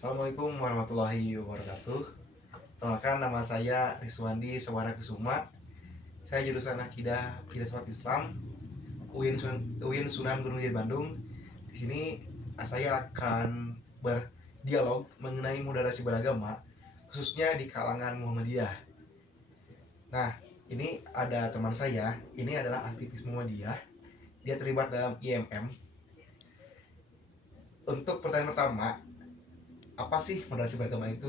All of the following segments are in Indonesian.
Assalamualaikum warahmatullahi wabarakatuh. Perkenalkan, nama saya Rizwandi Sewara Kusuma. Saya jurusan Akidah Filsafat Islam UIN Sunan Gunung Jati Bandung. Di sini saya akan berdialog mengenai moderasi beragama, khususnya di kalangan Muhammadiyah. Nah, ini ada teman saya, ini adalah aktivis Muhammadiyah. Dia terlibat dalam IMM. Untuk pertanyaan pertama, apa sih moderasi beragama itu?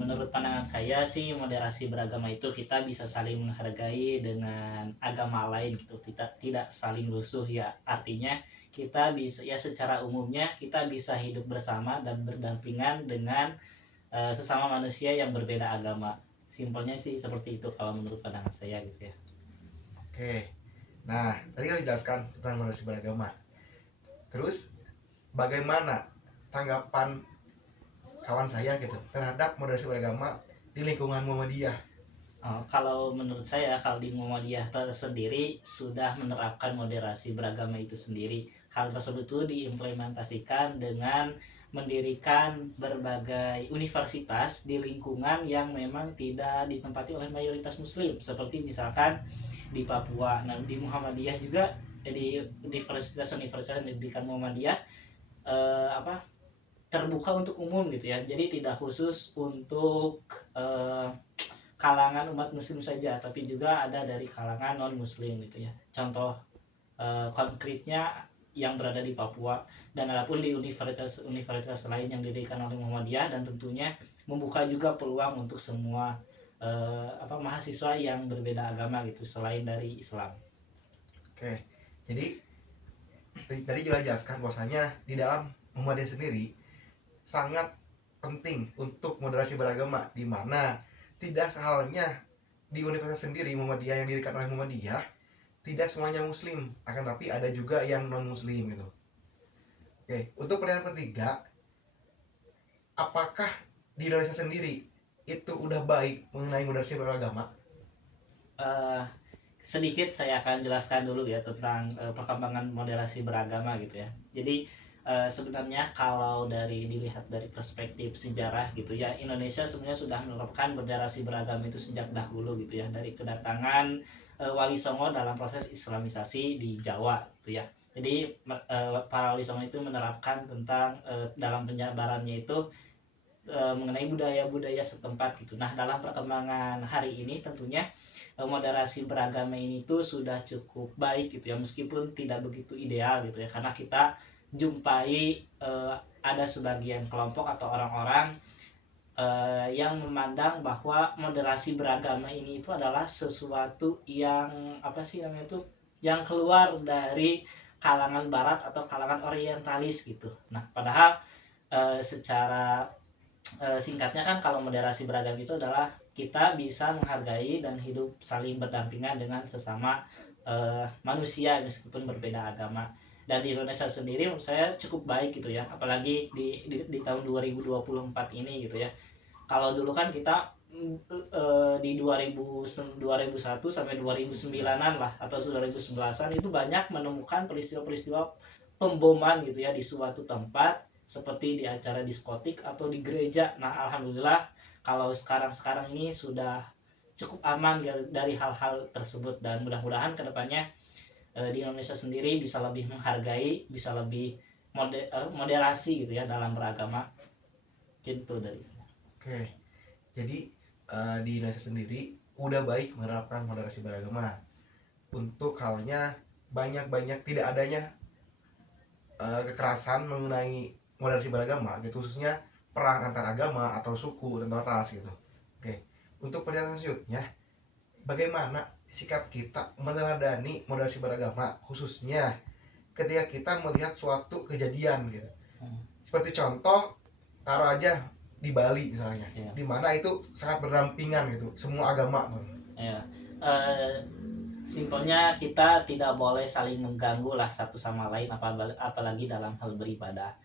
Menurut pandangan saya sih moderasi beragama itu kita bisa saling menghargai dengan agama lain gitu, tidak saling rusuh ya. Artinya kita bisa ya secara umumnya kita bisa hidup bersama dan berdampingan dengan sesama manusia yang berbeda agama. Simpelnya sih seperti itu kalau menurut pandangan saya gitu ya. Oke. Nah, tadi kan dijelaskan tentang moderasi beragama. Terus bagaimana tanggapan kawan saya gitu terhadap moderasi beragama di lingkungan Muhammadiyah? Kalau menurut saya, kalau di Muhammadiyah sendiri sudah menerapkan moderasi beragama itu sendiri. Hal tersebut itu diimplementasikan dengan mendirikan berbagai universitas di lingkungan yang memang tidak ditempati oleh mayoritas Muslim, seperti misalkan di Papua. Nah, di Muhammadiyah juga di universitas-universitas yang didirikan Muhammadiyah apa terbuka untuk umum gitu ya. Jadi tidak khusus untuk eh, kalangan umat muslim saja, tapi juga ada dari kalangan non muslim gitu ya. Contoh konkretnya yang berada di Papua, dan adapun di universitas lain yang didirikan oleh Muhammadiyah, dan tentunya membuka juga peluang untuk semua mahasiswa yang berbeda agama gitu selain dari Islam. Oke. Jadi tadi juga jelaskan bahwasanya di dalam Muhammadiyah sendiri sangat penting untuk moderasi beragama, di mana tidak sehalnya di universitas sendiri Muhammadiyah yang didirikan oleh Muhammadiyah tidak semuanya muslim, akan tapi ada juga yang non muslim gitu. Oke, untuk pertanyaan ketiga, apakah di Indonesia sendiri itu udah baik mengenai moderasi beragama? Eh, Sedikit saya akan jelaskan dulu ya tentang perkembangan moderasi beragama gitu ya. Jadi sebenarnya kalau dilihat dari perspektif sejarah gitu ya, Indonesia sebenarnya sudah menerapkan moderasi beragama itu sejak dahulu gitu ya, dari kedatangan Wali Songo dalam proses Islamisasi di Jawa gitu ya. Jadi para Wali Songo itu menerapkan tentang dalam penyebarannya itu mengenai budaya-budaya setempat gitu. Nah, dalam perkembangan hari ini tentunya moderasi beragama ini tuh sudah cukup baik gitu ya, meskipun tidak begitu ideal gitu ya, karena kita jumpai ada sebagian kelompok atau orang-orang yang memandang bahwa moderasi beragama ini itu adalah sesuatu yang apa sih namanya itu, yang keluar dari kalangan barat atau kalangan orientalis gitu. Nah, padahal secara singkatnya kan, kalau moderasi beragam itu adalah kita bisa menghargai dan hidup saling berdampingan dengan sesama manusia meskipun berbeda agama. Dan di Indonesia sendiri menurut saya cukup baik gitu ya, apalagi di tahun 2024 ini gitu ya. Kalau dulu kan kita di 2001 sampai 2009-an lah atau 2011-an itu banyak menemukan peristiwa-peristiwa pemboman gitu ya di suatu tempat, seperti di acara diskotik atau di gereja. Nah, alhamdulillah kalau sekarang ini sudah cukup aman dari hal-hal tersebut, dan mudah-mudahan kedepannya di Indonesia sendiri bisa lebih menghargai, bisa lebih moderasi gitu ya dalam beragama gitu dari saya. Oke. Jadi di Indonesia sendiri udah baik menerapkan moderasi beragama. Untuk halnya banyak-banyak tidak adanya kekerasan mengenai moderasi beragama gitu, khususnya perang antar agama atau suku atau ras gitu. Oke. Untuk pertanyaan selanjutnya, bagaimana sikap kita meneladani moderasi beragama, khususnya ketika kita melihat suatu kejadian gitu. Seperti contoh, taruh aja di Bali misalnya, Ya. di mana itu sangat berdampingan gitu, semua agama. Ya. Simpelnya kita tidak boleh saling mengganggu lah satu sama lain, apalagi dalam hal beribadah.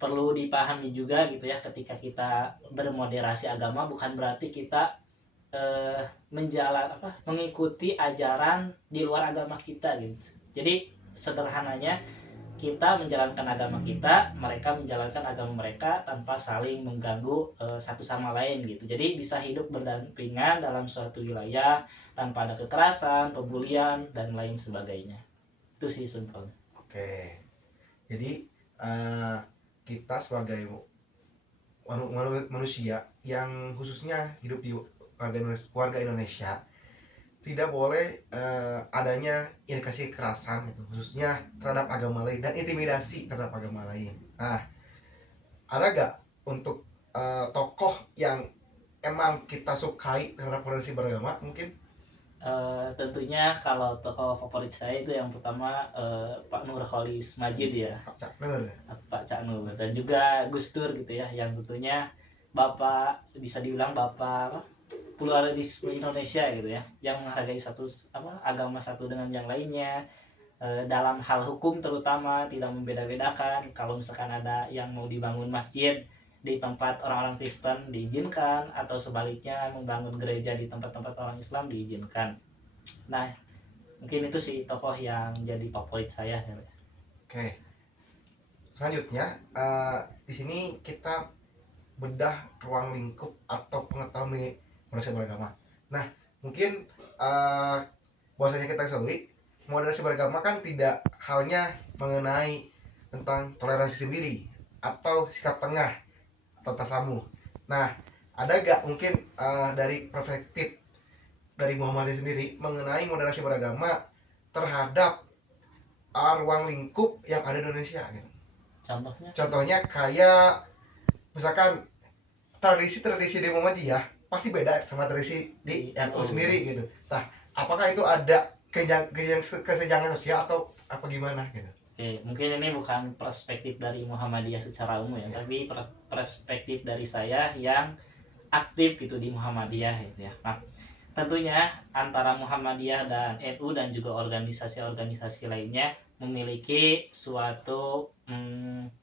Perlu dipahami juga gitu ya, ketika kita bermoderasi agama bukan berarti kita mengikuti ajaran di luar agama kita gitu. Jadi sederhananya kita menjalankan agama kita, mereka menjalankan agama mereka tanpa saling mengganggu satu sama lain gitu. Jadi bisa hidup berdampingan dalam suatu wilayah tanpa ada kekerasan, pembulian dan lain sebagainya. Itu sih simpelnya. Oke. Jadi kita sebagai manusia yang khususnya hidup di warga Indonesia tidak boleh adanya indikasi kekerasan itu, khususnya terhadap agama lain dan intimidasi terhadap agama lain. Nah, ada gak untuk tokoh yang emang kita sukai terhadap moderasi beragama mungkin? Tentunya kalau tokoh favorit saya itu yang pertama Pak Nurholis Majid ya. Cak Nur. Pak Cak Nur, dan juga Gus Dur gitu ya, yang tentunya bapak, bisa dibilang bapak pluralisme Indonesia gitu ya, yang menghargai agama satu dengan yang lainnya, dalam hal hukum terutama tidak membeda-bedakan. Kalau misalkan ada yang mau dibangun masjid di tempat orang-orang Kristen diizinkan, atau sebaliknya membangun gereja di tempat-tempat orang Islam diizinkan. Nah, mungkin itu sih tokoh yang jadi favorit saya. Oke. Selanjutnya di sini kita bedah ruang lingkup atau pengetahuan moderasi beragama. Nah, mungkin bahwasanya kita ketahui moderasi beragama kan tidak halnya mengenai tentang toleransi sendiri atau sikap tengah atau tasamuh. Nah, ada gak mungkin dari perspektif dari Muhammadiyah sendiri mengenai moderasi beragama terhadap ruang lingkup yang ada di Indonesia gitu? Contohnya kayak misalkan tradisi di Muhammadiyah pasti beda sama tradisi di NU sendiri gitu. Nah, apakah itu ada kesenjangan sosial atau apa gimana gitu? Oke, mungkin ini bukan perspektif dari Muhammadiyah secara umum ya, tapi perspektif dari saya yang aktif gitu di Muhammadiyah gitu ya. Nah, tentunya antara Muhammadiyah dan NU dan juga organisasi-organisasi lainnya memiliki suatu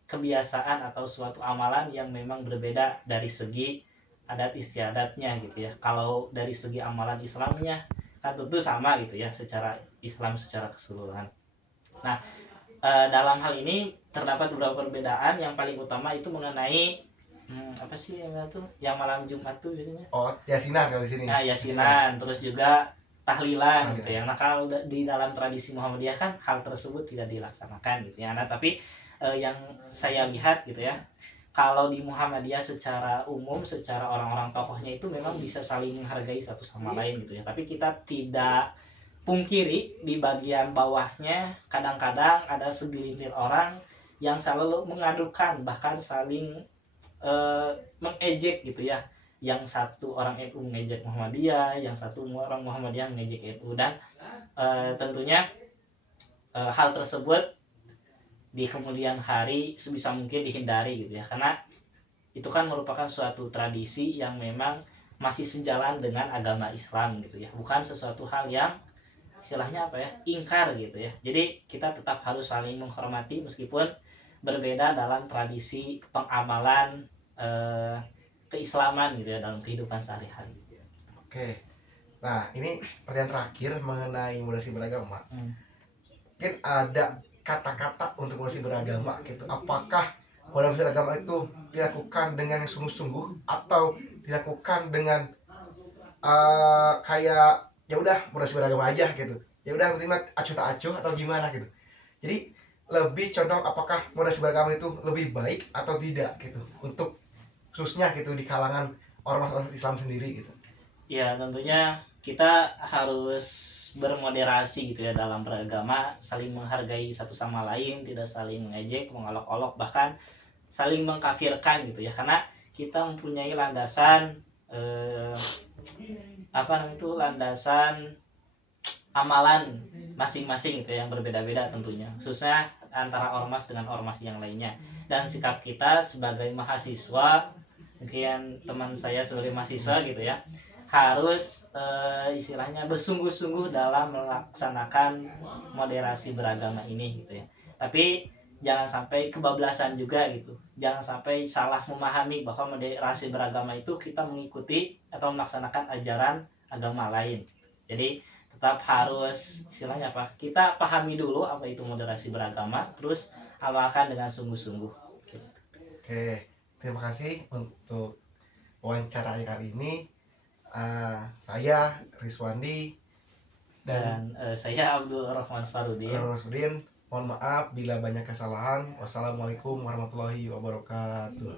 kebiasaan atau suatu amalan yang memang berbeda dari segi adat istiadatnya gitu ya. Kalau dari segi amalan Islamnya kan tentu sama gitu ya, secara Islam secara keseluruhan. Nah, dalam hal ini terdapat beberapa perbedaan. Yang paling utama itu mengenai apa sih yang malam Jumat tuh biasanya? Oh, yasinan kalau di sini. Nah, yasinan, terus juga tahlilan gitu ya. Nah, kalau di dalam tradisi Muhammadiyah kan hal tersebut tidak dilaksanakan gitu ya. Nah, tapi yang saya lihat gitu ya, kalau di Muhammadiyah secara umum, secara orang-orang tokohnya itu memang bisa saling menghargai satu sama lain gitu ya. Tapi kita tidak pungkiri di bagian bawahnya kadang-kadang ada segelintir orang yang selalu mengadukan, bahkan saling mengejek gitu ya. Yang satu orang NU mengejek Muhammadiyah, yang satu orang Muhammadiyah mengejek NU, dan tentunya hal tersebut di kemudian hari sebisa mungkin dihindari gitu ya, karena itu kan merupakan suatu tradisi yang memang masih sejalan dengan agama Islam gitu ya, bukan sesuatu hal yang istilahnya ingkar gitu ya. Jadi kita tetap harus saling menghormati meskipun berbeda dalam tradisi pengamalan keislaman gitu ya, dalam kehidupan sehari-hari. Oke. Nah, ini pertanyaan terakhir mengenai moderasi beragama. Mungkin ada kata-kata untuk moderasi beragama gitu. Apakah moderasi beragama itu dilakukan dengan yang sungguh-sungguh atau dilakukan dengan kayak ya udah moderasi beragama aja gitu, ya udah penting acuh tak acuh atau gimana gitu. Jadi lebih condong apakah moderasi beragama itu lebih baik atau tidak gitu untuk khususnya gitu di kalangan ormas Islam sendiri gitu. Ya, tentunya kita harus bermoderasi gitu ya dalam beragama, saling menghargai satu sama lain, tidak saling mengejek, mengolok-olok, bahkan saling mengkafirkan gitu ya, karena kita mempunyai landasan landasan amalan masing-masing gitu yang berbeda-beda tentunya, khususnya antara ormas dengan ormas yang lainnya. Dan sikap kita sebagai mahasiswa, mungkin teman saya sebagai mahasiswa gitu ya, harus istilahnya bersungguh-sungguh dalam melaksanakan moderasi beragama ini gitu ya. Tapi jangan sampai kebablasan juga gitu. Jangan sampai salah memahami bahwa moderasi beragama itu kita mengikuti atau melaksanakan ajaran agama lain. Jadi tetap harus istilahnya kita pahami dulu apa itu moderasi beragama, terus amalkan dengan sungguh-sungguh. Oke, terima kasih untuk wawancara kali ini. Saya Riswandi dan Dan saya Abdul Rahman Farudin. Rosudin. Mohon maaf bila banyak kesalahan. Wassalamualaikum warahmatullahi wabarakatuh.